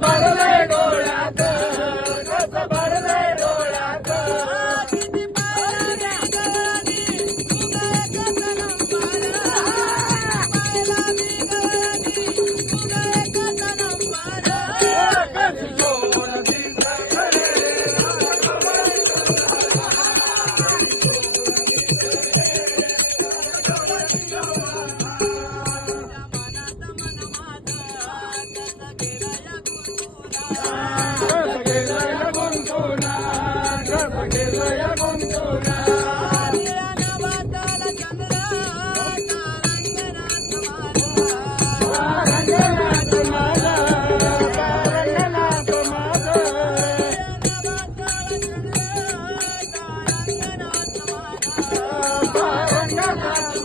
कस